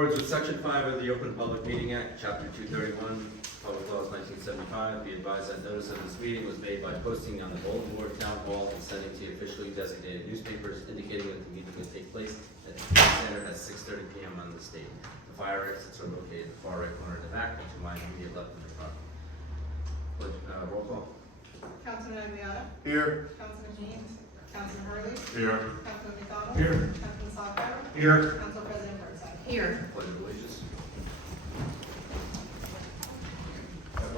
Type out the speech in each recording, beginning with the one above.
Words with Section 5 of the Open Public Meeting Act, Chapter 231, Public Laws 1975, be advised that notice of this meeting was made by posting on the bulletin board, town hall, and sending to officially designated newspapers indicating that the meeting would take place at the Community Center at 6:30 p.m. on the state. The fire exits are located in the far right corner of the back and to my immediate left in the front. Roll call. Councilman Aguilar. Here. Councilman James. Councilman Hurley. Here. Councilman McDonald. Here. Councilman Salzberg. Here. Council President Bertha. Here. Pledge of allegiance.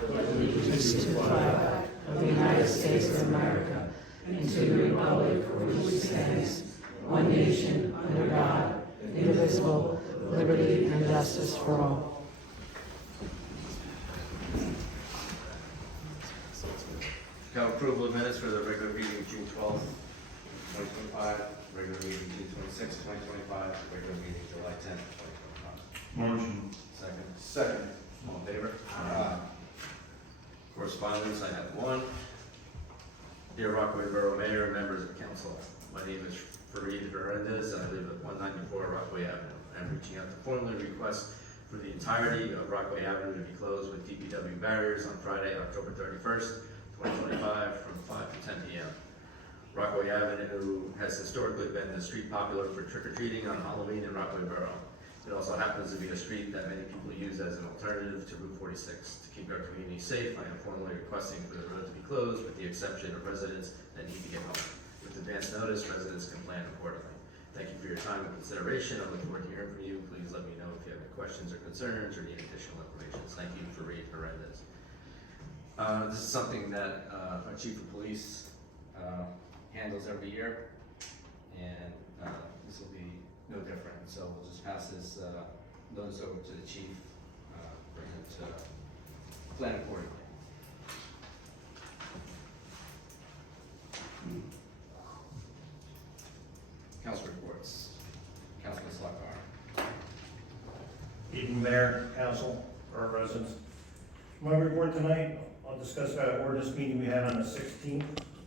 Allegiance to the flag of the United States of America and to the republic for which it stands, one nation, under God, indivisible, with liberty and justice for all. Now approval of minutes for the regular meeting June 12th, 2025, regular meeting June 26th, 2025, regular meeting July 10th, 2025. Motion. Second. Second. All in favor? Aye. Correspondence, I have one. Dear Rockaway Borough Mayor and members of council, my name is Fareed Hernandez. I live at 194 Rockaway Avenue. I am reaching out to formally request for the entirety of Rockaway Avenue to be closed with DPW barriers on Friday, October 31st, 2025, from 5 to 10 p.m. Rockaway Avenue has historically been the street popular for trick-or-treating on Halloween in Rockaway Borough. It also happens to be a street that many people use as an alternative to Route 46. To keep our community safe, I am formally requesting for the road to be closed with the exception of residents that need to get home. With advance notice, residents can plan accordingly. Thank you for your time and consideration. I look forward to hearing from you. Please let me know if you have any questions or concerns or need additional information. Thank you, Fareed Hernandez. This is something that our chief of police handles every year, and this will be no different. So we'll just pass this notice over to the chief for him to plan accordingly. Council reports. Councilman Slakar. Evening, Mayor, Council, our residents. My report tonight, I'll discuss about an ordinance meeting we had on the 16th.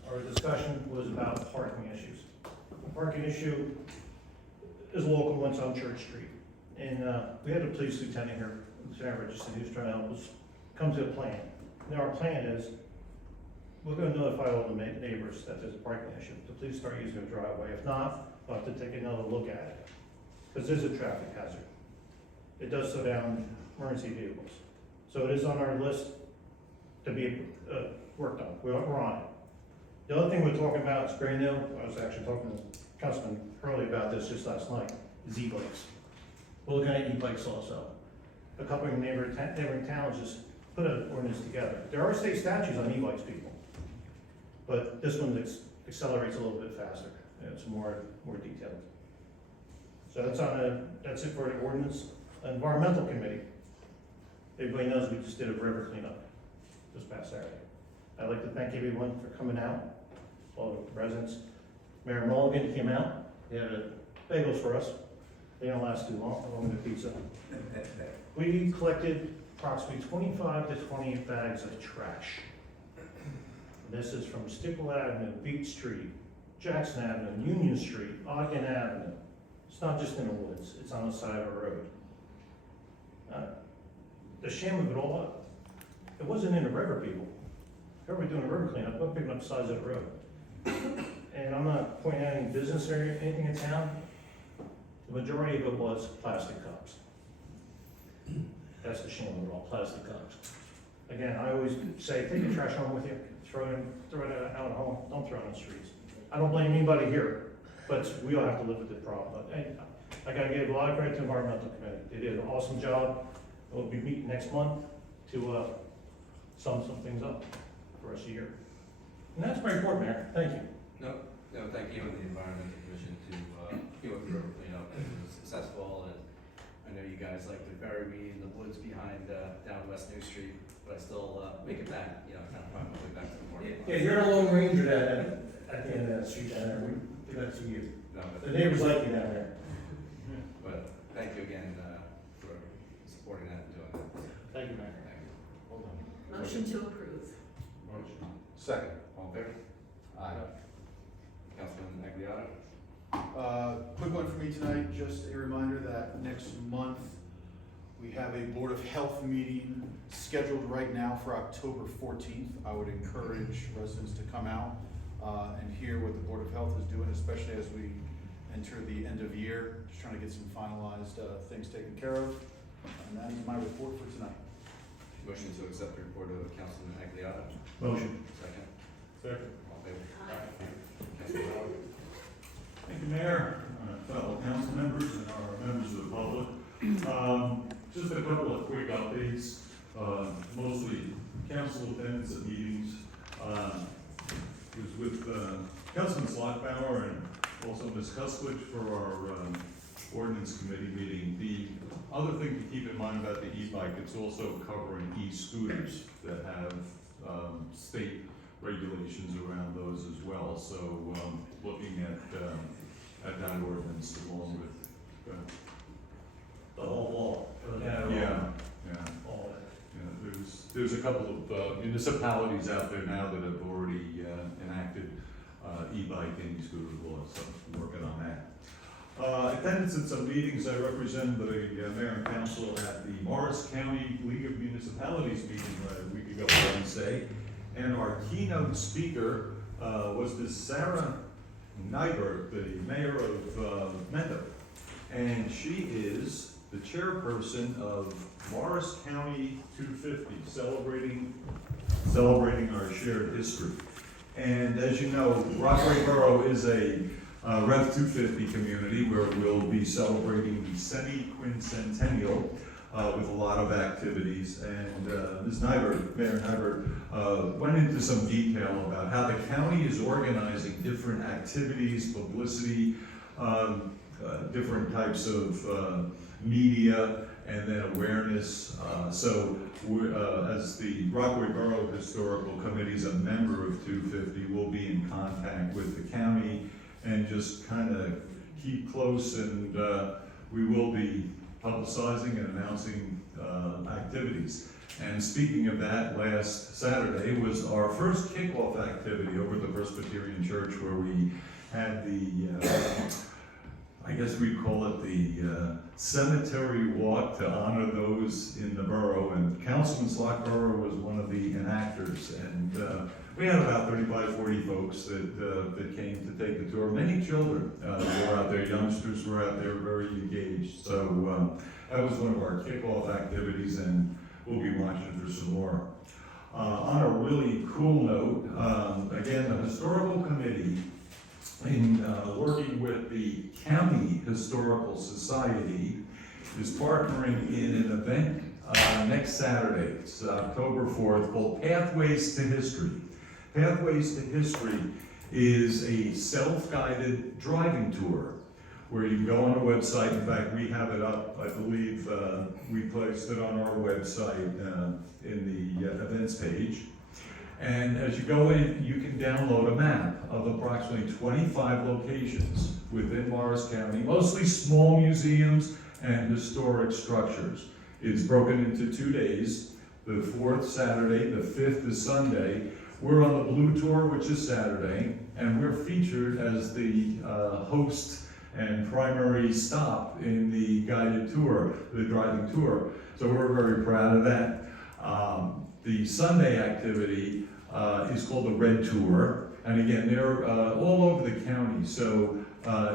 Our discussion was about parking issues. The parking issue is a local one, it's on Church Street. And we had a police lieutenant here, Lieutenant Richardson, who's trying to help us come to a plan. Now, our plan is, we're gonna notify all the neighbors that there's a parking issue. The police start using their driveway. If not, we'll have to take another look at it. Because there's a traffic hazard. It does slow down emergency vehicles. So it is on our list to be worked on. We're on it. The other thing we're talking about is brand new. I was actually talking to Councilman Hurley about this just last night, is e-bikes. We're looking at e-bikes also. A couple of neighboring towns just put an ordinance together. There are state statutes on e-bikes, people. But this one accelerates a little bit faster. It's more detailed. So that's it for the ordinance. Environmental committee. Everybody knows we just did a river cleanup this past Saturday. I'd like to thank everyone for coming out, all the residents. Mayor Mulligan came out. He had bagels for us. They don't last too long, along with the pizza. We collected approximately 25 to 28 bags of trash. This is from Stickle Avenue, Beach Street, Jackson Avenue, Union Street, Ogden Avenue. It's not just in the woods, it's on the side of a road. The shame of it all, it wasn't in the river, people. Everybody doing a river cleanup, but picking up the sides of the road. And I'm not pointing out any business or anything in town. The majority of it was plastic cups. That's the shame of it all, plastic cups. Again, I always say, take your trash home with you, throw it out at home, don't throw it on the streets. I don't blame anybody here, but we all have to live with the problem. But hey, I gotta give a lot of credit to the environmental committee. They did an awesome job. We'll be meeting next month to sum some things up for us a year. And that's my report, Mayor. Thank you. No, thank you and the Environmental Commission to give up the river cleanup. It was successful, and I know you guys like to bury me in the woods behind down West New Street, but I still make it back, kind of find my way back to the parking lot. Yeah, you're a lone ranger at the end of that street down there. We do that to you. No, The neighbors like you down there. but thank you again for supporting that and doing that. Thank you, Mayor. Thank you. Hold on. Motion to approve. Motion. Second. All in favor? Aye. Councilman Aguilar. Quick one for me tonight, just a reminder that next month, We have a Board of Health meeting scheduled right now for October 14th. I would encourage residents to come out and hear what the Board of Health is doing, especially as we enter the end of year, just trying to get some finalized things taken care of. And that is my report for tonight. Motion to accept the report of Councilman Agliata. Motion. Second. Second. All in favor? Councilman Howard. Thank you, Mayor, fellow council members, and our members of the public. Just a couple of quick updates, mostly council attendance at meetings. It was with Councilman Slockbauer and also Ms. Kuslich for our ordinance committee meeting. The other thing to keep in mind about the e-bike, it's also covering e-scooters that have state regulations around those as well. So looking at that ordinance along with The whole law. yeah. All that. Yeah, there's a couple of municipalities out there now that have already enacted e-bike and e-scooter laws, so I'm working on that. Attendance at some meetings. I represented the mayor and council at the Morris County League of Municipalities meeting a week ago Wednesday, and our keynote speaker was Ms. Sarah Nyberg, the mayor of Mendon, and she is the chairperson of Morris County 250, celebrating our shared history. And as you know, Rockaway Borough is a Rev 250 community where we'll be celebrating the semi-quincentennial with a lot of activities. And Ms. Nyberg, Mayor Nyberg, went into some detail about how the county is organizing different activities, publicity, different types of media, and then awareness. So as the Rockaway Borough Historical Committee is a member of 250, we'll be in contact with the county and just kind of keep close, and we will be publicizing and announcing activities. And speaking of that, last Saturday was our first kickoff activity over at the Presbyterian Church, where we had the I guess we'd call it the cemetery walk to honor those in the borough, and Councilman Slockbauer was one of the enactors, and we had about 35, 40 folks that came to take the tour. Many children were out there, youngsters were out there, very engaged. So that was one of our kickoff activities, and we'll be watching for some more. On a really cool note, again, the Historical Committee, in working with the County Historical Society, is partnering in an event next Saturday. It's October 4th, called Pathways to History. Pathways to History is a self-guided driving tour where you can go on a website. In fact, we have it up, I believe we placed it on our website in the events page. And as you go in, you can download a map of approximately 25 locations within Morris County, mostly small museums and historic structures. It's broken into 2 days. The 4th, Saturday, the 5th is Sunday. We're on the Blue Tour, which is Saturday, and we're featured as the host and primary stop in the guided tour, the driving tour. So we're very proud of that. The Sunday activity is called the Red Tour, and again, they're all over the county, so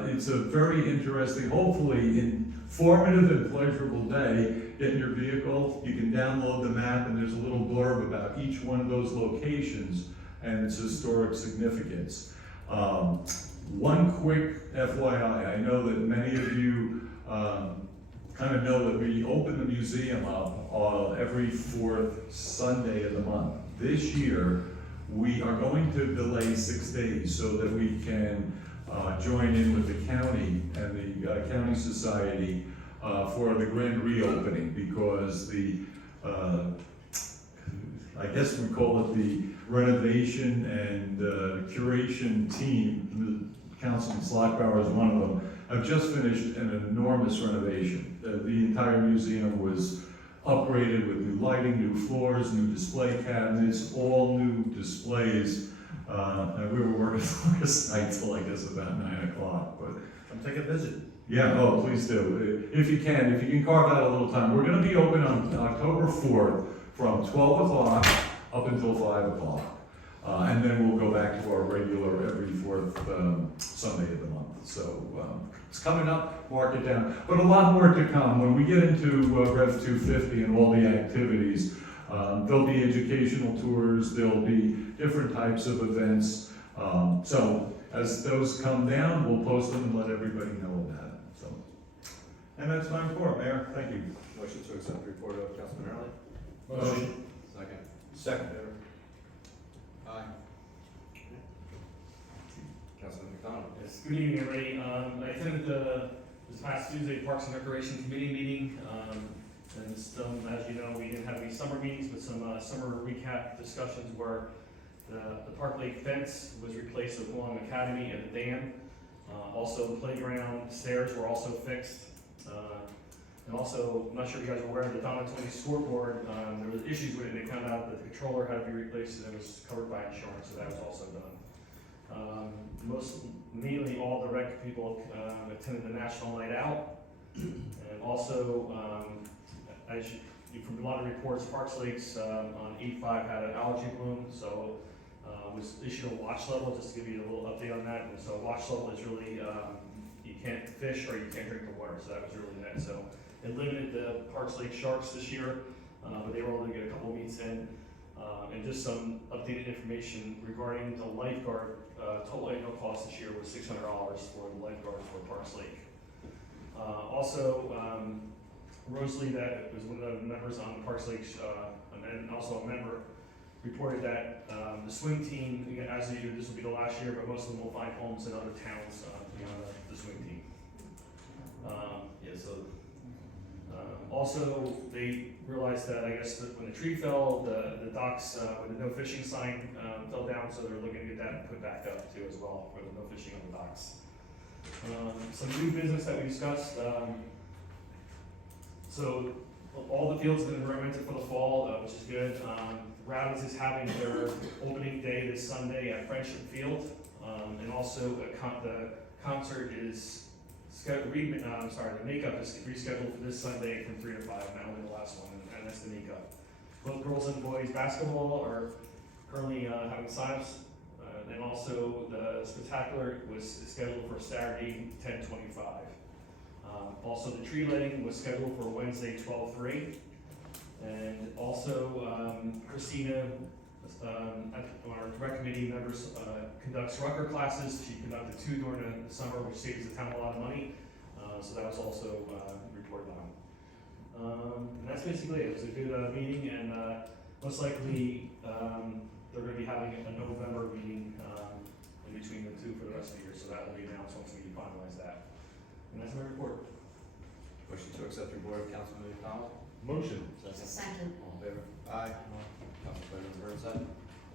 it's a very interesting, hopefully informative and pleasurable day. Get in your vehicle, you can download the map, and there's a little blurb about each one of those locations and its historic significance. One quick FYI, I know that many of you kind of know that we open the museum up every 4th Sunday of the month. This year, we are going to delay 6 days so that we can join in with the county and the county society for the grand reopening, because the, I guess we call it the renovation and curation team, Councilman Slockbauer is one of them, have just finished an enormous renovation. The entire museum was upgraded with new lighting, new floors, new display cabinets, all new displays. And we were working last night till I guess about 9 o'clock. But Come take a visit. Yeah, oh, please do. If you can carve out a little time. We're gonna be open on October 4th from 12 o'clock up until 5 o'clock. And then we'll go back to our regular every fourth Sunday of the month. So it's coming up, mark it down. But a lot more to come. When we get into Rev 250 and all the activities, there'll be educational tours, there'll be different types of events. So as those come down, we'll post them and let everybody know about it. So, and that's my report, Mayor. Thank you. Motion to accept the report of Councilman Early. Motion. Second. Second. Aye. Councilman McDonald. Yes, good evening, everybody. I attended this past Tuesday Parks and Recreation Committee meeting. And as you know, we didn't have any summer meetings, but some summer recap discussions where the Park Lake fence was replaced with Long Academy and the dam. Also, the playground stairs were also fixed. And also, I'm not sure if you guys are aware of the Donatoni scoreboard. There was issues with it, and they found out that the controller had to be replaced, and it was covered by insurance, so that was also done. Mainly all the rec people attended the National Night Out, and also, from a lot of reports, Parks Lakes on 8/5 had an algae bloom, so was issued a watch level, just to give you a little update on that. And so watch level is really, you can't fish or you can't drink the water, so that was really net. So it limited the Parks Lake Sharks this year, but they were able to get a couple meets in. And just some updated information regarding the lifeguard, total annual cost this year was $600 for the lifeguard for Parks Lake. Rosalie, that was one of the members on the Parks Lake, and also a member, reported that the swim team, as they do, this will be the last year, but most of them will find homes in other towns to be on the swim team. Also, they realized that, I guess, that when the tree fell, the docks with the no fishing sign fell down, so they're looking to get that put back up too as well, for the no fishing on the docks. Some new business that we discussed. So all the fields have been rented for the fall, which is good. Rabbits is having their opening day this Sunday at Friendship Field, and also the concert is the makeup is rescheduled for this Sunday from 3 to 5, not only the last one, and that's the makeup. Both girls and boys basketball are currently having signups, and also the spectacular was scheduled for Saturday 10/25. Also, the tree lighting was scheduled for Wednesday 12/3. And also, Christina, our rec committee members, conducts Rucker classes. She conducted 2 during the summer, which saves the town a lot of money. So that was also reported on. And that's basically it. It was a good meeting, and most likely they're going to be having a November meeting in between the two for the rest of the year. So that will be announced once we finalize that. And that's my report. Motion to accept the report of Councilman McDonald. Motion. Second. All in favor? Aye. Council President Burnside.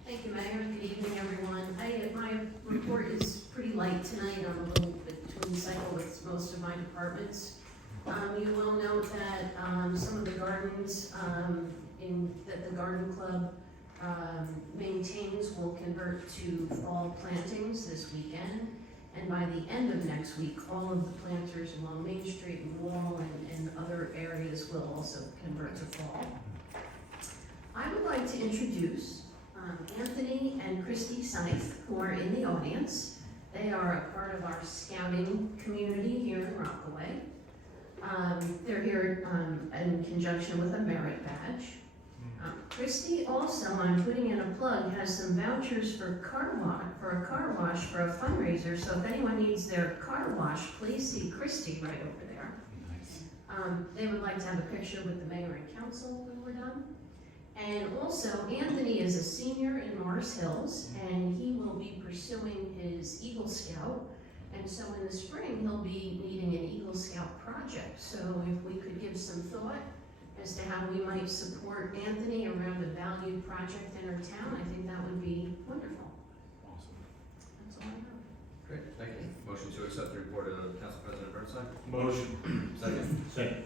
Thank you, Mayor. Good evening, everyone. My report is pretty light tonight. I'm a little bit between cycle with most of my departments. You will note that some of the gardens that the garden club maintains will convert to fall plantings this weekend. And by the end of next week, all of the planters along Main Street and Wall and other areas will also convert to fall. I would like to introduce Anthony and Christy Scythe, who are in the audience. They are a part of our scouting community here in Rockaway. They're here in conjunction with a merit badge. Christy also, I'm putting in a plug, has some vouchers for a car wash for a fundraiser. So if anyone needs their car wash, please see Christy right over there. They would like to have a picture with the mayor and council when we're done. And also, Anthony is a senior in Mars Hills, and he will be pursuing his Eagle Scout. And so in the spring, he'll be needing an Eagle Scout project. So if we could give some thought as to how we might support Anthony around a valued project in our town, I think that would be wonderful. Awesome. That's all I have. Great, thank you. Motion to accept the report of Council President Burnside. Motion. Second. Second.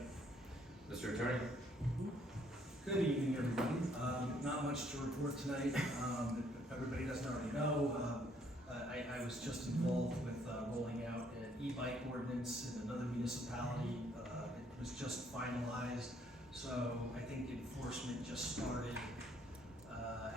Mr. Attorney. Good evening, everybody. Not much to report tonight. If everybody doesn't already know, I was just involved with rolling out an e-bike ordinance in another municipality. It was just finalized, so I think enforcement just started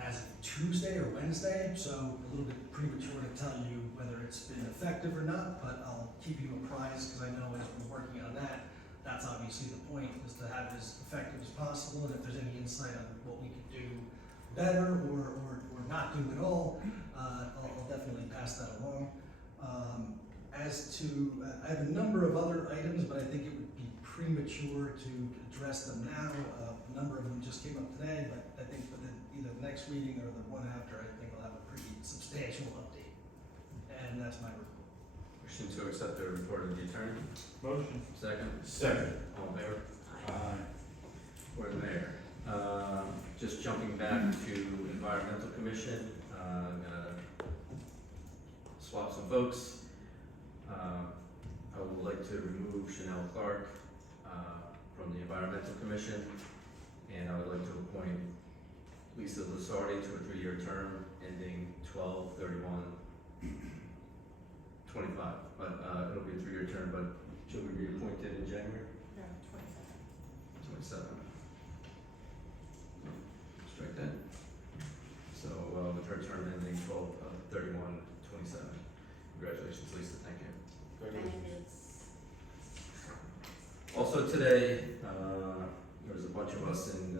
as of Tuesday or Wednesday, so a little bit premature to tell you whether it's been effective or not, but I'll keep you apprised, because I know as we're working on that, that's obviously the point, is to have it as effective as possible, and if there's any insight on what we could do better or not do at all, I'll definitely pass that along. As to, I have a number of other items, but I think it would be premature to address them now. A number of them just came up today, but I think within either the next meeting or the one after, I think I'll have a pretty substantial update. And that's my report. Motion to accept the report of the attorney. Motion. Second. Second. All in favor? Aye. For the mayor. Just jumping back to environmental commission, gonna swap some folks. I would like to remove Chanel Clark, from the environmental commission, and I would like to appoint Lisa Lusardi to a 3-year term ending 12/31/25. But, it'll be a 3-year term, but she'll be reappointed in January? No, 27. 27. Strike that. So, with her term ending 12/31/27. Congratulations, Lisa, thank you. Also today, there was a bunch of us in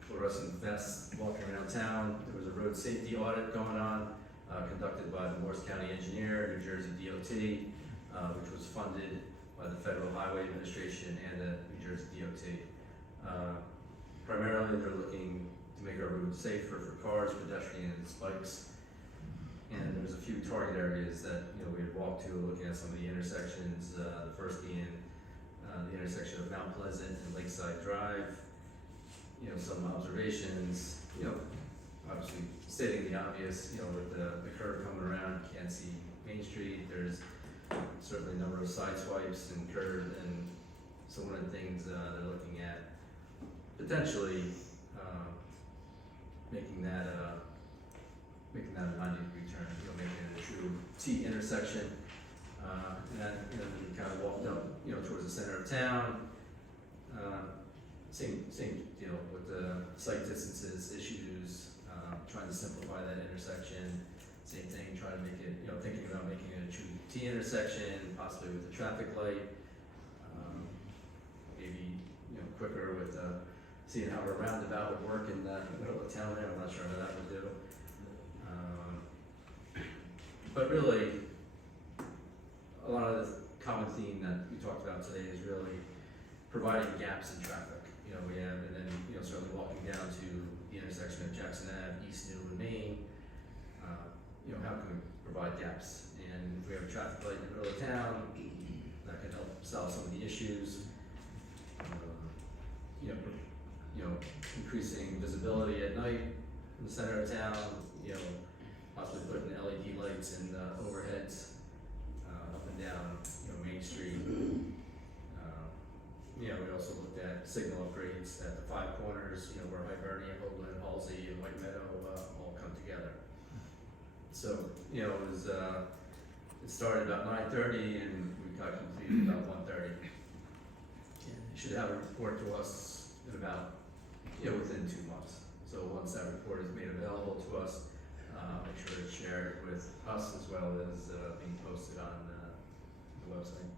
fluorescent vests walking around town. There was a road safety audit going on, conducted by the Morris County Engineer, New Jersey DOT, which was funded by the Federal Highway Administration and the New Jersey DOT. Primarily, they're looking to make our roads safer for cars, pedestrians, bikes. And there's a few target areas that, we had walked to, looking at some of the intersections, the first being the intersection of Mount Pleasant and Lakeside Drive. Some observations, obviously stating the obvious, with the curve coming around, you can't see Main Street. There's certainly a number of side swipes and curves, and so one of the things they're looking at potentially making that a 90-degree turn, making it a true T intersection. And then, we kind of walked up, towards the center of town. Same deal with the site distances, issues, trying to simplify that intersection. Same thing, trying to make it, thinking about making it a true T intersection, possibly with a traffic light. Maybe, quicker with, seeing how a roundabout would work in the middle of town there. I'm not sure how that would do. But really, a lot of the common theme that we talked about today is really providing gaps in traffic. We have, and then, certainly walking down to the intersection of Jackson Ave, East New and Main, how can we provide gaps? And if we have a traffic light in the middle of town, that can help solve some of the issues. Increasing visibility at night in the center of town, possibly putting LED lights in the overheads, up and down, Main Street. We also looked at signal upgrades at the 5 corners, where Hibernia, Hoagland, Halsey, and White Meadow, all come together. So, it was, it started about 9:30 and we got completed about 1:30. You should have a report to us in about, within 2 months. So once that report is made available to us, make sure it's shared with us as well as being posted on the website.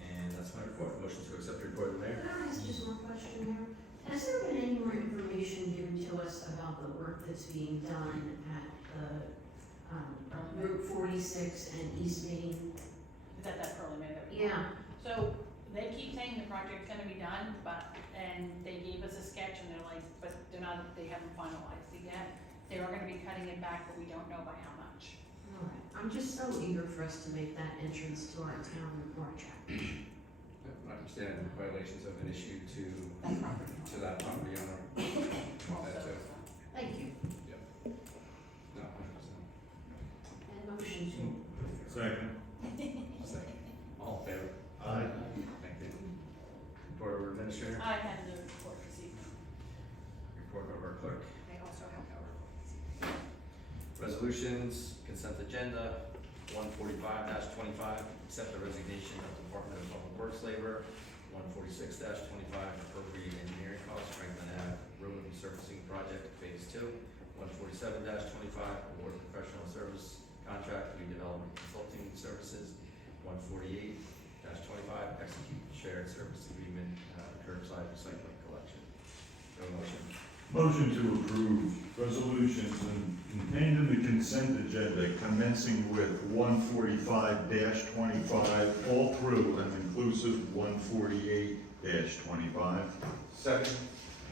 And that's my report. Motion to accept the report of the mayor. Can I ask just one question there? Has there been any more information given to us about the work that's being done at the Route 46 and East Main? Is that Pearly May that we? Yeah. So they keep saying the project's gonna be done, and they gave us a sketch and they're like, but they haven't finalized it yet. They are gonna be cutting it back, but we don't know by how much. All right. I'm just so eager for us to make that entrance to our town more attractive. I understand violations have been issued to that property owner. That too. Thank you. No, 100%. And motion to. Second. All in favor? Aye. Thank you. Report of our administrator, I had the report this evening. report of our clerk. I also have our report this evening. Resolutions, consent agenda, 145-25, accept the resignation of Department of Public Works labor. 146-25, appropriate engineering costs, Franklin Ave Road Resurfacing Project Phase 2. 147-25, award professional service contract redevelopment consulting services. 148-25, execute shared service agreement, curbside recycling collection. No motion. Motion to approve resolutions contained in the consent agenda commencing with 145-25 all through and inclusive 148-25. Second.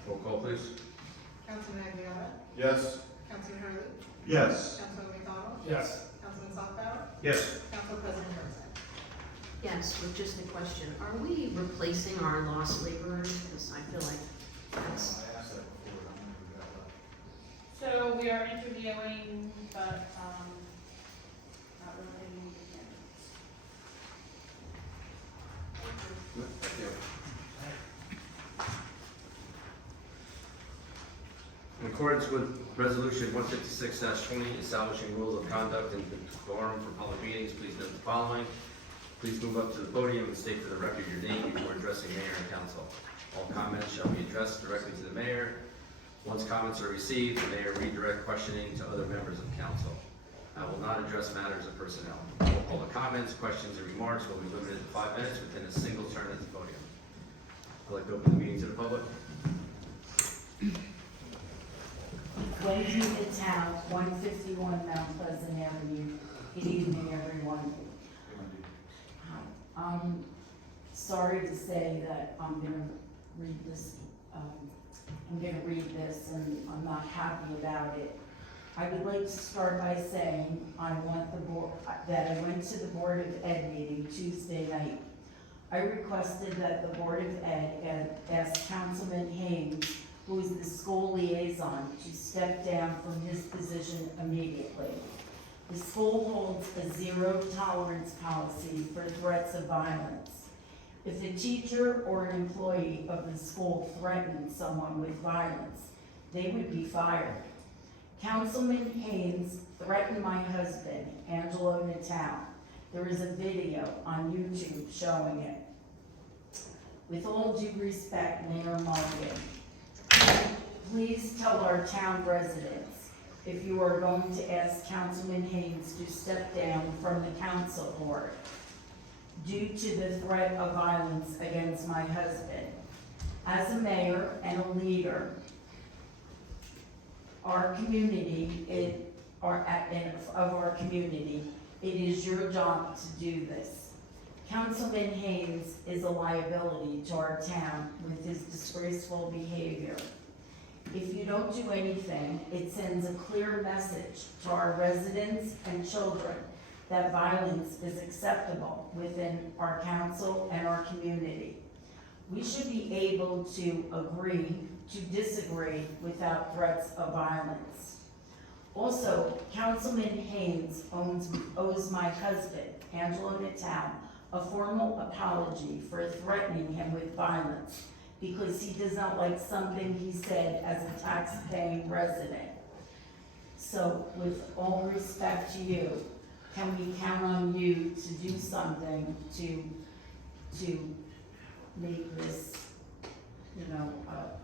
Roll call, please. Councilman Aguilar, Yes. Councilman Hurley, Yes. Councilman McDonald, Yes. Councilman Sockbauer, Yes. Council President Herzog. Yes, with just a question, are we replacing our lost laborers? Because I feel like that's, I asked that before, I don't know who got that. So we are interviewing, but, not really any candidates. Thank you. In accordance with Resolution 156-20, establishing rules of conduct and decorum for public meetings, please note the following. Please move up to the podium and state for the record your name before addressing mayor and council. All comments shall be addressed directly to the mayor. Once comments are received, the mayor redirect questioning to other members of council. I will not address matters of personnel. All the comments, questions, and remarks will be limited to 5 minutes within a single turn at the podium. I'd like to open the meeting to the public. Wendy Town, 151 Mount Pleasant Avenue. Good evening, everyone. I'm sorry to say that I'm gonna read this, and I'm not happy about it. I would like to start by saying I went to the Board of Ed meeting Tuesday night. I requested that the Board of Ed ask Councilman Haynes, who is the school liaison, to step down from his position immediately. The school holds a zero tolerance policy for threats of violence. If a teacher or an employee of the school threatens someone with violence, they would be fired. Councilman Haynes threatened my husband, Angelo Natal. There is a video on YouTube showing it. With all due respect, Mayor Mulligan, please tell our town residents if you are going to ask Councilman Haynes to step down from the council board due to the threat of violence against my husband. As a mayor and a leader, of our community, it is your job to do this. Councilman Haynes is a liability to our town with his disgraceful behavior. If you don't do anything, it sends a clear message to our residents and children that violence is acceptable within our council and our community. We should be able to agree to disagree without threats of violence. Also, Councilman Haynes owes my husband, Angelo Natal, a formal apology for threatening him with violence because he does not like something he said as a tax-paying resident. So with all respect to you, can we count on you to do something to make this,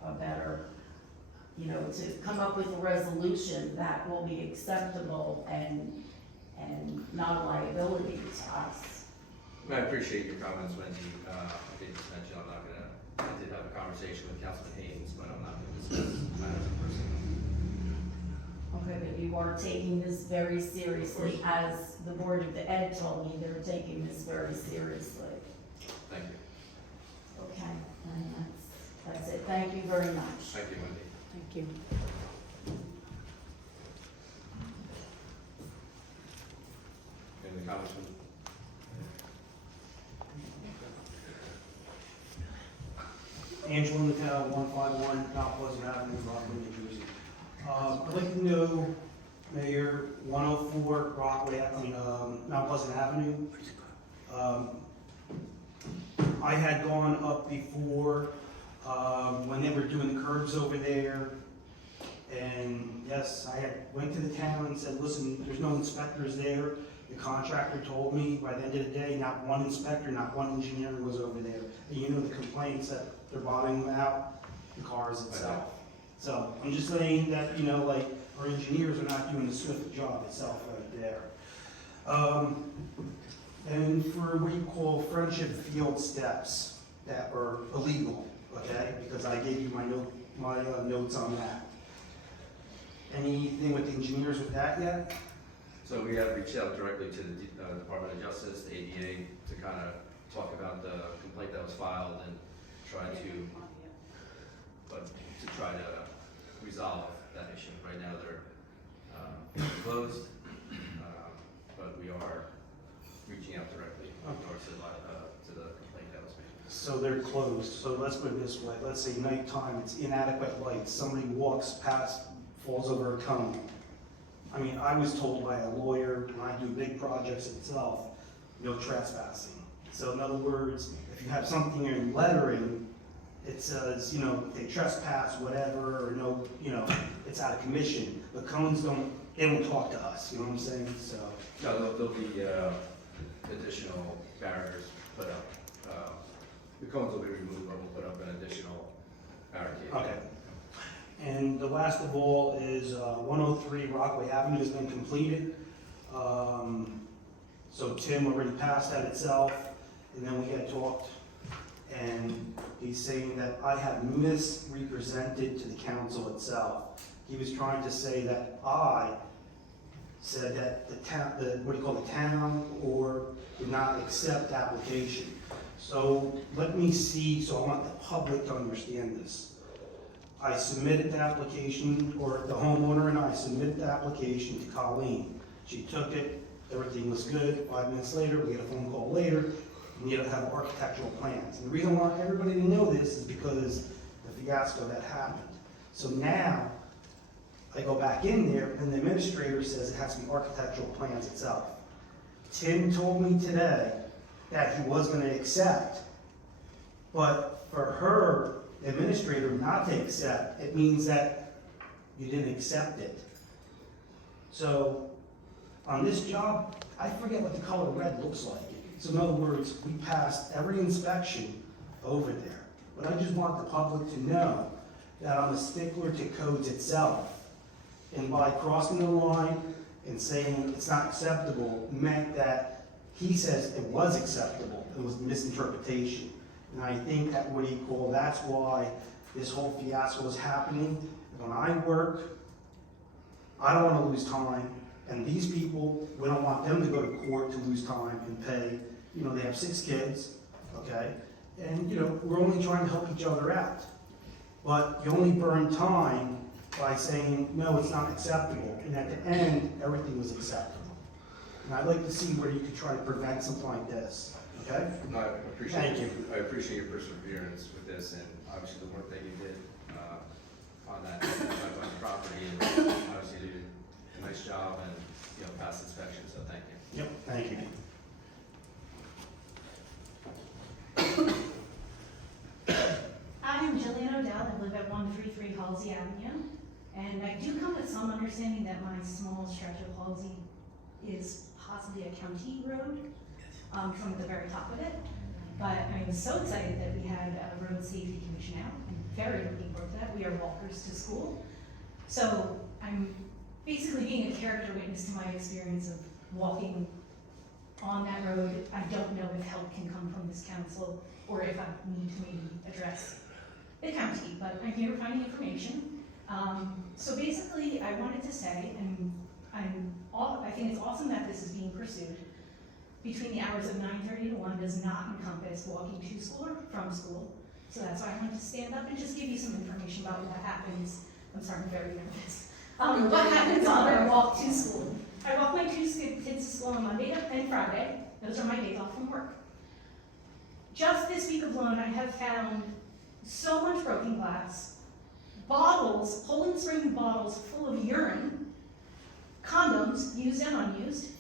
a better, to come up with a resolution that will be acceptable and not a liability to us? I appreciate your comments, Wendy. I did just mention I did have a conversation with Councilman Haynes, but I'm not going to discuss matters of personnel. Okay, but you are taking this very seriously, as the Board of Ed told me they're taking this very seriously. Thank you. Okay, and that's it. Thank you very much. Thank you, Wendy. Thank you. Any comments from Angelo Natal, 151 Mount Pleasant Avenue, Rockaway, New Jersey. I'd like to know, Mayor, 104 Mount Pleasant Avenue. I had gone up before when they were doing the curbs over there. And yes, I went to the town and said, listen, there's no inspectors there. The contractor told me by the end of the day, not one inspector, not one engineer was over there. And you know the complaints that they're bottoming out, the cars itself. So I'm just saying that, you know, like, our engineers are not doing the swift job itself right there. And for what you call Friendship Field steps that were illegal, okay? Because I gave you my notes on that. Anything with the engineers with that yet? So we have reached out directly to the Department of Justice, the ADA, to kind of talk about the complaint that was filed and try to resolve that issue. Right now, they're closed, but we are reaching out directly to the complaint that was made. So they're closed, so let's put it this way, let's say nighttime, it's inadequate light, somebody walks past, falls over a cone. I mean, I was told by a lawyer, when I do big projects itself, no trespassing. So in other words, if you have something in lettering, it says, you know, they trespass, whatever, or no, you know, it's out of commission. The cones they don't talk to us, you know what I'm saying, so. No, there'll be additional barriers put up. The cones will be removed, but we'll put up an additional barricade. Okay. And the last of all is 103 Rockaway Avenue has been completed. So Tim already passed that itself, and then we had talked, and he's saying that I have misrepresented to the council itself. He was trying to say that I said that the town or did not accept the application. So let me see, so I want the public to understand this. I submitted the application, or the homeowner and I submitted the application to Colleen. She took it, everything was good. 5 minutes later, we get a phone call later, we need to have architectural plans. And the reason why everybody didn't know this is because the fiasco that happened. So now, I go back in there, and the administrator says it has to be architectural plans itself. Tim told me today that he was gonna accept, but for her, the administrator not to accept, it means that you didn't accept it. So, on this job, I forget what the color red looks like. So in other words, we passed every inspection over there. But I just want the public to know that I'm a stickler to codes itself. And by crossing the line and saying it's not acceptable meant that he says it was acceptable. It was a misinterpretation. And I think that that's why this whole fiasco is happening. When I work, I don't want to lose time. And these people, we don't want them to go to court to lose time and pay. You know, they have 6 kids, okay? And, you know, we're only trying to help each other out. But you only burn time by saying, no, it's not acceptable. And at the end, everything was acceptable. And I'd like to see where you could try to prevent something like this, okay? No, I appreciate Thank you. I appreciate your perseverance with this, and obviously the work that you did on that property, and obviously you did a nice job and, you know, passed inspection, so thank you. Yep, thank you. I'm Jillian O'Dell. I live at 133 Halsey Avenue, and I do come with some understanding that my small stretch of Halsey is possibly a county road from the very top of it. But I'm so excited that we had a road safety commission out. I'm very looking forward to that. We are walkers to school. So I'm basically being a character witness to my experience of walking on that road. I don't know if help can come from this council or if I need to maybe address the county, but I'm here finding information. So basically, I wanted to say, and I think it's awesome that this is being pursued. Between the hours of 9:30 to 1 does not encompass walking to school or from school. So that's why I wanted to stand up and just give you some information about what happens. I'm sorry, I'm very nervous. What happens on our walk to school? I walk my 2 kids to school on Monday and Friday. Those are my days off from work. Just this week alone, I have found so much broken glass, bottles, Poland Spring bottles full of urine, condoms, used and unused,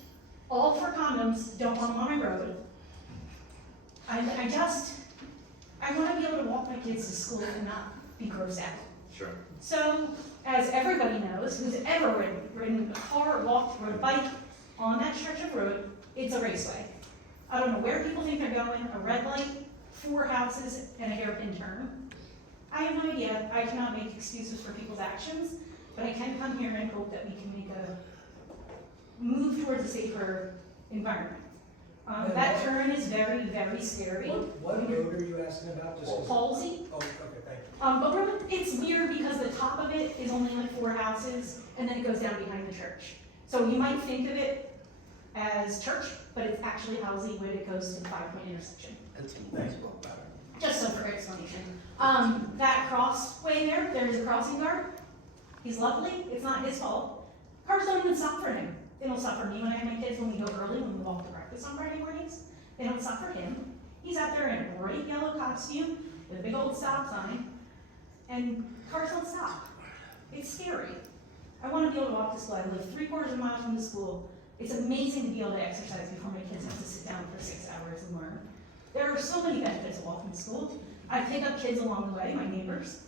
all for condoms, don't want them on my road. I want to be able to walk my kids to school and not be grossed out. Sure. So, as everybody knows, who's ever ridden a car, walked, rode a bike, on that stretch of road, it's a raceway. I don't know where people think they're going, a red light, 4 houses, and a hairpin turn. I have no idea, I cannot make excuses for people's actions, but I can come here and hope that we can make a move towards a safer environment. That turn is very, very scary. What road are you asking about? Just- Halsey. Oh, okay, thank you. But really, it's weird because the top of it is only like 4 houses, and then it goes down behind the church. So you might think of it as church, but it's actually Halsey when it goes to the 5-point intersection. Just so for explanation. That crossway there's a crossing guard. He's lovely, it's not his fault. Cars don't even stop for him. They don't stop for me when I have my kids, when we go early, when we walk to breakfast on Friday mornings. They don't stop for him. He's out there in a bright yellow costume with a big old stop sign, and cars don't stop. It's scary. I want to be able to walk to school. I live 3/4 of a mile from the school. It's amazing to be able to exercise before my kids have to sit down for 6 hours and learn. There are so many benefits of walking to school. I pick up kids along the way, my neighbors.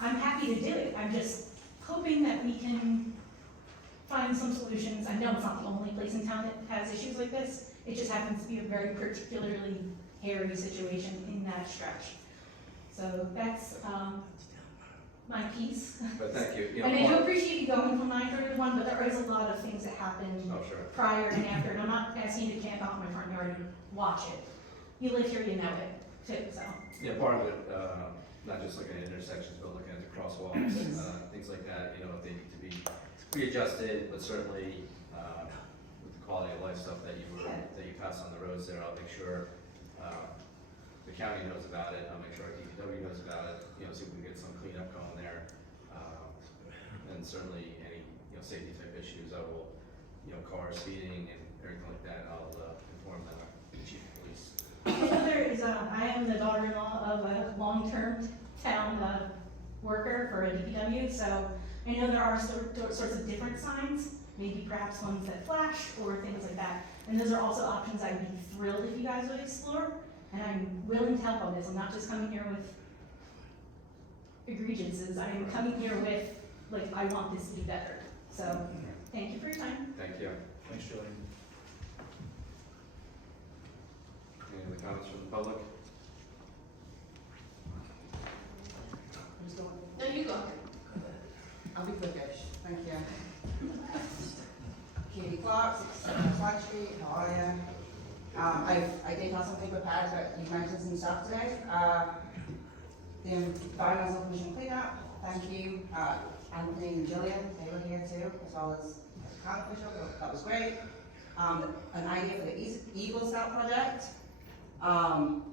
I'm happy to do it. I'm just hoping that we can find some solutions. I know it's not the only place in town that has issues like this. It just happens to be a very particularly hairy situation in that stretch. So that's my piece. But thank you. You know, And I do appreciate you going from 9:30 to 1, but there is a lot of things that happen Oh, sure. prior and after, and I'm not asking you to camp out in my front yard and watch it. You live here, you know it, too, so. Yeah, part of it, not just looking at intersections, but looking at the crosswalks, things like that, you know, if they need to be readjusted, but certainly, with the quality of life stuff that you pass on the roads there, I'll make sure, the county knows about it, I'll make sure our DPW knows about it, you know, see if we can get some cleanup going there. And certainly any, you know, safety type issues, I will, you know, cars speeding and everything like that, I'll, inform the chief of police. I am the daughter-in-law of a long-term town worker for a DPW, so I know there are sorts of different signs, maybe perhaps ones that flash or things like that. And those are also options I'd be thrilled if you guys would explore, and I'm willing to help on this. I'm not just coming here with egregiouses, I am coming here with, like, I want this to be better. So, thank you for your time. Thank you. Thanks, Jillian. Any other comments from the public? Who's going? No, you go ahead. I'll be quickish, thank you. Katie Clark, 67 Flag Street, how are you? I did have something prepared, but you mentioned some stuff today. The Environmental Commission cleanup, thank you. Anthony and Jillian, they were here too, as well as the county official, that was great. An idea for the Eagle Scout project,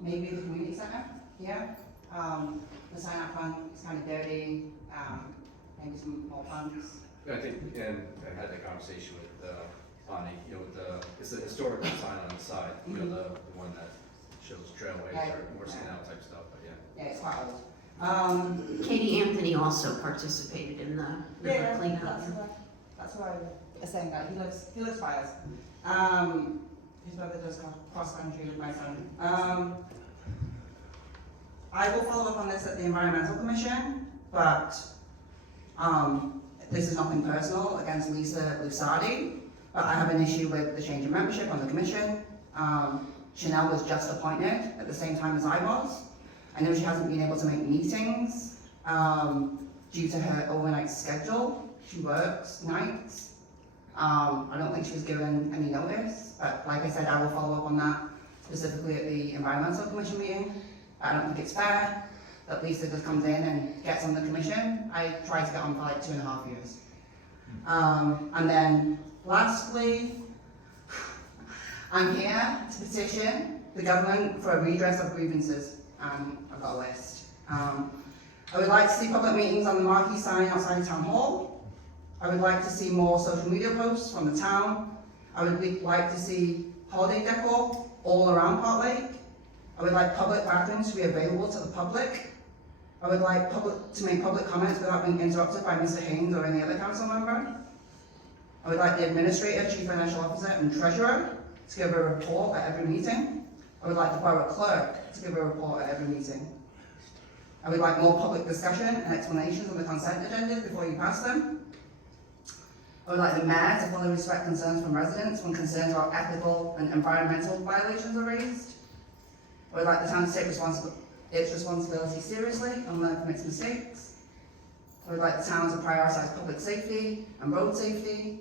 maybe the community center, yeah. The sign up fund is kind of dirty, maybe some more funds. I think, and I had that conversation with Bonnie, you know, with it's the historical sign on the side, you know, the one that shows trailways or more skin out type stuff, but yeah. Yeah, it's quite old. Katie Anthony also participated in the river cleanup. That's what I was saying, that he lives by us. His brother does cross country with my son. I will follow up on this at the Environmental Commission, but this is nothing personal against Lisa Lusardi, but I have an issue with the change in membership on the commission. Chanel was just appointed at the same time as I was. I know she hasn't been able to make meetings due to her overnight schedule. She works nights. I don't think she was given any notice, but like I said, I will follow up on that specifically at the Environmental Commission meeting. I don't think it's fair that Lisa just comes in and gets on the commission. I tried to get on for like 2.5 years. And then lastly, I'm here to petition the government for a redress of grievances. I've got a list. I would like to see public meetings on the marquee sign outside the town hall. I would like to see more social media posts from the town. I would like to see holiday decor all around Park Lake. I would like public bathrooms to be available to the public. I would like to make public comments without being interrupted by Mr. Haynes or any other council member. I would like the administrator, chief financial officer, and treasurer to give a report at every meeting. I would like the borough clerk to give a report at every meeting. I would like more public discussion and explanations on the consent agendas before you pass them. I would like the mayor to fully respect concerns from residents when concerns about ethical and environmental violations are raised. I would like the town to take its responsibility seriously and learn from its mistakes. I would like the town to prioritise public safety and road safety.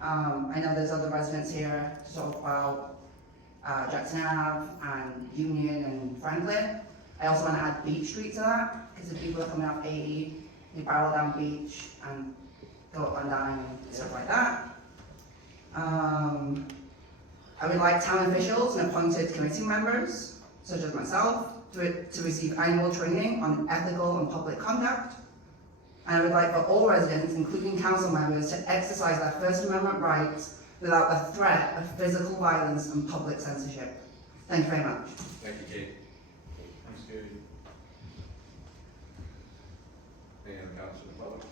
I know there's other residents here to talk about Jackson Ave and Union and Franklin. I also want to add Beach Street to that, because if people are coming off AE, they barrel down Beach and go up and down and stuff like that. I would like town officials and appointed committee members, such as myself, to receive annual training on ethical and public conduct. And I would like for all residents, including council members, to exercise their First Amendment rights without the threat of physical violence and public censorship. Thank you very much. Thank you, Kate. Thanks, Katie. Any other comments from the public?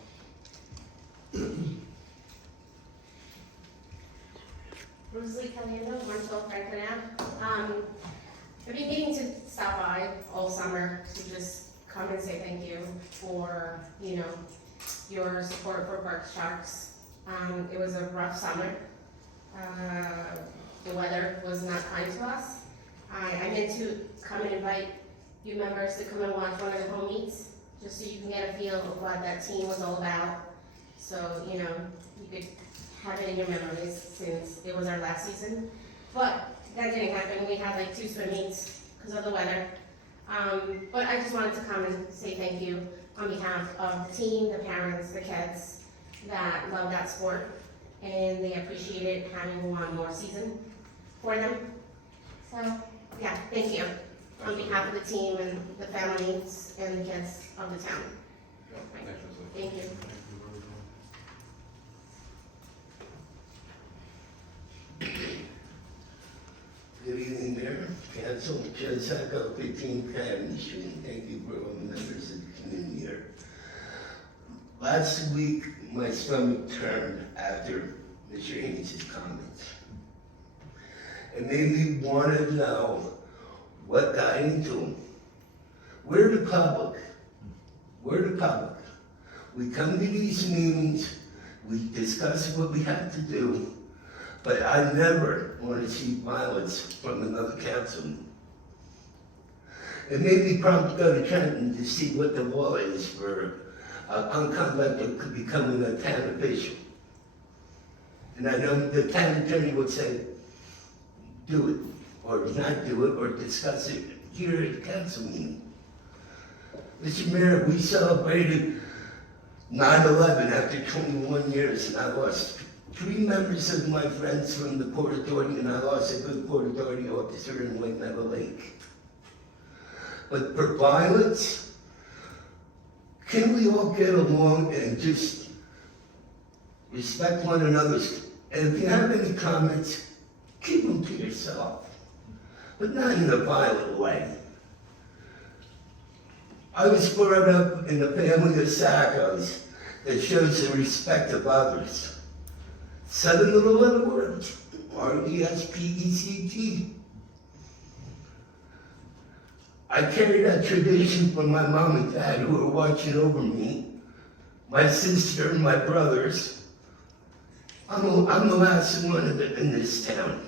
Rosalie Caliendo, 112 Franklin Ave. I've been meaning to stop by all summer to just come and say thank you for, your support for Park Sharks. It was a rough summer. The weather was not kind to us. I meant to come and invite you members to come and watch one of the home meets, just so you can get a feel of what that team was all about. So, you could have it in your memories since it was our last season. But that didn't happen. We had like 2 swim meets because of the weather. But I just wanted to come and say thank you on behalf of the team, the parents, the kids that love that sport, and they appreciated having one more season for them. So, yeah, thank you on behalf of the team and the families and the kids of the town. Thanks, Rosalie. Thank you. Good evening, Mayor, Council, Joe Sacco, 15 Academy Street. Thank you for all the members of the community here. Last week, my stomach turned after Mr. Haynes' comments. It made me want to know what got into him. We're the public. We're the public. We come to these meetings, we discuss what we have to do, but I never want to see violence from another councilman. It made me prompt to go to Trenton to see what the law is for conduct of becoming a town official. And I know the town attorney would say, do it, or not do it, or discuss it here at the council meeting. Mr. Mayor, we celebrated 9/11 after 21 years, and I lost 3 members of my friends from the Port Authority, and I lost a good Port Authority officer in White Meadow Lake. But for violence, can we all get along and just respect one another? And if you have any comments, keep them to yourself, but not in a violent way. I was brought up in a family of Sackos that shows the respect of others. 7 little letter words, R-E-S-P-E-C-T. I carry that tradition from my mom and dad who were watching over me, my sister and my brothers. I'm the last one in this town.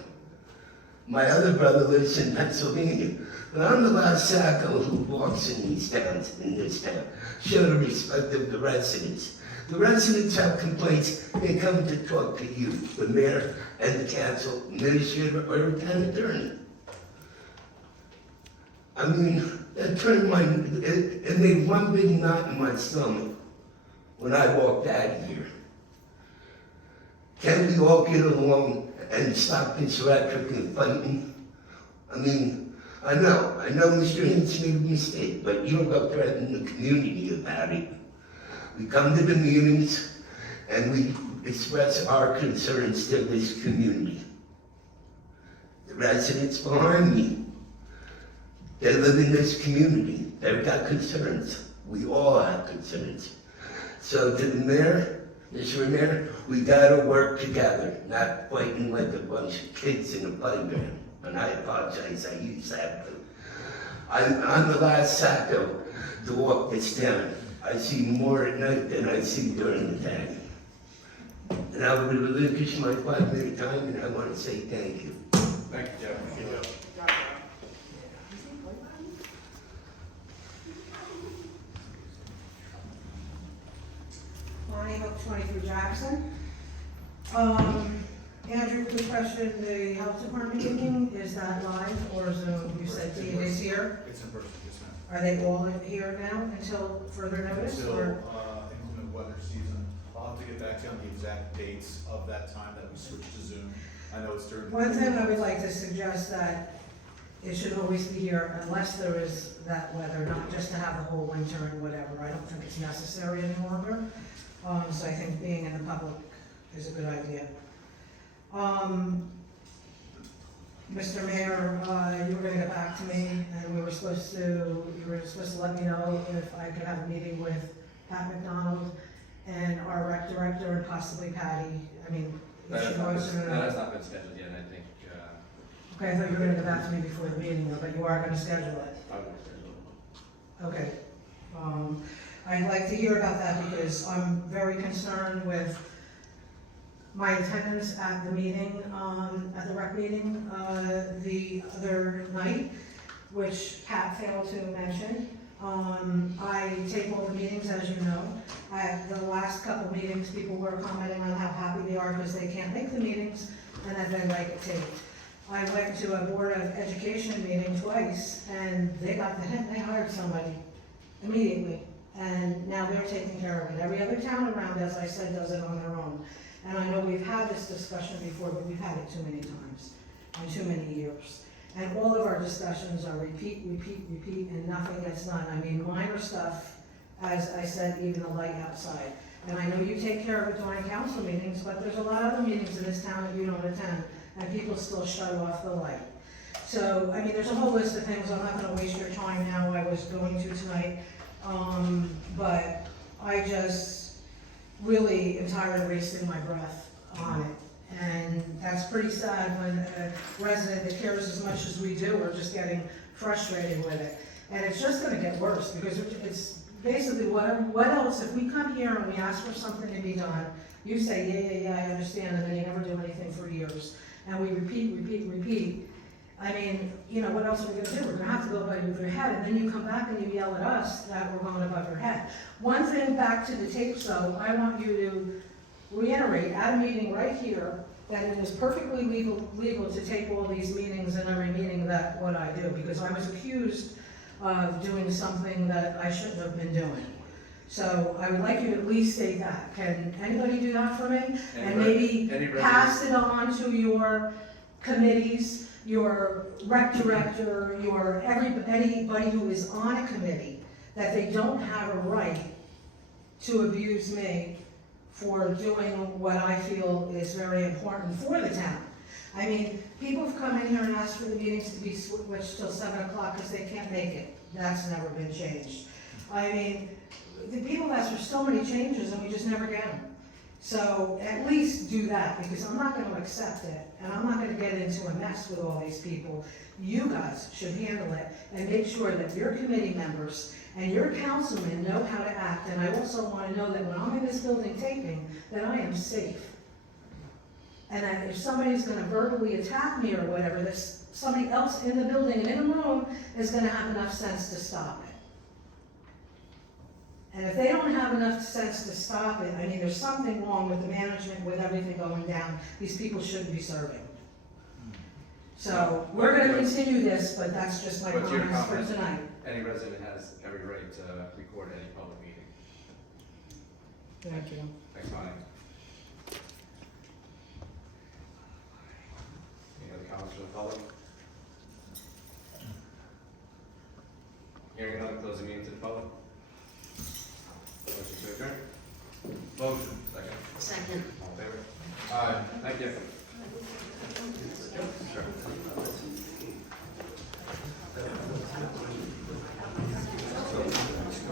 My other brother lives in Pennsylvania, but I'm the last Sacco who walks in these towns, in this town. Show the respect of the residents. The residents have complaints, they come to talk to you, the mayor and the council, administrator, or the town attorney. I mean, that turned it made one big knot in my stomach when I walked out of here. Can't we all get along and stop this rhetoric and fighting? I mean, I know Mr. Hintz made a mistake, but you don't go threaten the community about it. We come to the meetings and we express our concerns to this community. The residents behind me, they live in this community. They've got concerns. We all have concerns. So to the mayor, Mr. Mayor, we gotta work together, not fighting like a bunch of kids in a playground. And I apologize, I use that, but I'm the last Sacco to walk this town. I see more at night than I see during the day. And I will relinquish my 5-minute time, and I want to say thank you. Thank you, Jeff. Bonnie Hook, 23 Jackson. Andrew, quick question, the health department meeting, is that live or Zoom? You said Dean is here. It's in person, yes, ma'am. Are they all here now until further notice, Until, or? inclement weather season. I'll have to get back to you on the exact dates of that time that we switched to Zoom. I know it's during. One thing I would like to suggest that it should always be here unless there is that weather, not just to have the whole winter and whatever. I don't think it's necessary any longer. So I think being in the public is a good idea. Mr. Mayor, you were gonna get back to me, and you were supposed to let me know if I could have a meeting with Pat McDonald and our rec director and possibly Patty. I mean, That if has she not wants to been, know. that has not been scheduled yet, I think, Okay, I thought you were gonna get back to me before the meeting, though, but you are gonna schedule it. I will schedule it. Okay. I'd like to hear about that because I'm very concerned with my attendance at the meeting, at the rec meeting, the other night, which Pat failed to mention. I tape all the meetings, as you know. At the last couple meetings, people were commenting on how happy they are because they can't make the meetings and that they like it taped. I went to a Board of Education meeting twice and they got the hint, they hired somebody immediately. And now they're taking care of it. Every other town around, as I said, does it on their own. And I know we've had this discussion before, but we've had it too many times and too many years. And all of our discussions are repeat, and nothing gets done. I mean, minor stuff, as I said, even the light outside. And I know you take care of it during council meetings, but there's a lot of other meetings in this town that you don't attend, and people still shut off the light. So, I mean, there's a whole list of things. I'm not gonna waste your time now. I was going to tonight. But I just really am tired of wasting my breath on it. And that's pretty sad when a resident that cares as much as we do are just getting frustrated with it. And it's just gonna get worse because it's basically what else, if we come here and we ask for something to be done, you say, yeah, I understand, and then you never do anything for years. And we repeat. I mean, you know, what else are we gonna do? We're gonna have to go above your head, and then you come back and you yell at us that we're going above your head. One thing back to the tapes though, I want you to reiterate at a meeting right here that it is perfectly legal to tape all these meetings and every meeting that what I do, because I was accused of doing something that I shouldn't have been doing. So I would like you to at least state that. Can anybody do that for me? And maybe pass it on to your committees, your rec director, anybody who is on a committee, that they don't have a right to abuse me for doing what I feel is very important for the town. I mean, people have come in here and asked for the meetings to be switched till 7 o'clock because they can't make it. That's never been changed. I mean, the people ask for so many changes and we just never get them. So at least do that, because I'm not gonna accept it, and I'm not gonna get into a mess with all these people. You guys should handle it and make sure that your committee members and your councilmen know how to act, and I also wanna know that when I'm in this building taping, that I am safe. And that if somebody's gonna verbally attack me or whatever, that somebody else in the building and in the room is gonna have enough sense to stop it. And if they don't have enough sense to stop it, I mean, there's something wrong with the management, with everything going down. These people shouldn't be serving. So, we're gonna continue this, but that's just my What's your comments for comment? tonight. Any resident has every right to record any public meeting. Thank you. Thanks, Bonnie. Any other comments from the public? Hearing none, close the meeting to the public. Motion to adjourn? Motion. Second. Second. All in favor? Aye. Thank you.